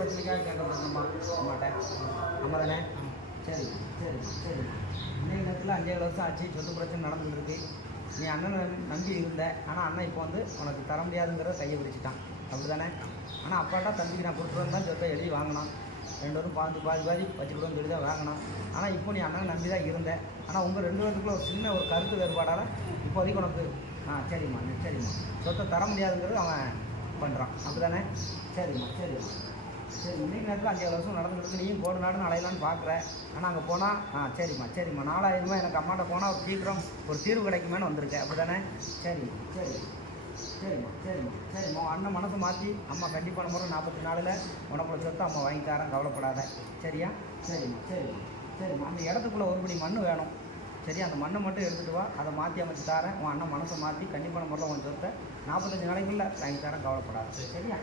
பிரச்சனைக்காக கேட்கப்படணுமா அம்மாட்ட? அம்மா தானே? சரி சரி சரி. இன்னைக்கு நேரத்தில் 5-7 வருஷம் ஆச்சு, சொத்து பிரச்சனை நடந்துருக்கு. நீ அண்ணனை நம்பி இருந்த, ஆனால் அண்ணன் இப்போ வந்து உனக்கு தர முடியாதுங்கிற கையை பிடிச்சிட்டான், அப்படி தானே? ஆனால் அப்பாட்டா தம்பிக்கு நான் கொடுத்துருவேன் தான் சொத்தை எழுதி வாங்கினான். 2 பேரும் பாதி வச்சுக்கிடுவோம் சொல்லி தான் வாங்கினான். ஆனால் இப்போ நீ அண்ணனை நம்பி தான் இருந்த. ஆனால் உங்கள் 2 பேருக்குள்ள ஒரு சின்ன ஒரு கருத்து வேறுபாடால் இப்போதைக்கு உனக்கு சரிம்மா சரிம்மா சொத்தை தர முடியாதுங்கிறது அவன் பண்ணுறான், அப்படி தானே? சரிம்மா சரிம்மா சரி. இன்னைக்கு நேரத்தில் 5-7 வருஷம் நடந்துருக்கு. நீயும் கோடு நாடுன்னு அலையலான்னு பார்க்குற. ஆனால் அங்கே போனால் சரிம்மா சரிம்மா 4000 ரூபாய் எனக்கு அம்மாட்ட போனால் ஒரு சீக்கிரம் ஒரு தீர்வு கிடைக்குமேனு வந்திருக்கேன், அப்படி தானே? சரி சரி சரிம்மா சரிம்மா சரிம்மா. அண்ணன் மனசை மாற்றி அம்மா கண்டிப்பான முறை 44 உனக்குள்ள சொத்தை அம்மா வாங்கி தரேன், கவலைப்படாத, சரியா? சரிம்மா சரிம்மா சரிம்மா. அந்த இடத்துக்குள்ளே ஒருபடி மண் வேணும், சரியா? அந்த மண்ணை மட்டும் எடுத்துகிட்டு வா, அதை மாற்றி அமைச்சு தரேன். உன் அண்ணன் மனசை மாற்றி கண்டிப்பான முறையில் உன் சொத்தை 45 நாளைக்குள்ளே வாங்கி தரேன், கவலைப்படாத, சரியா?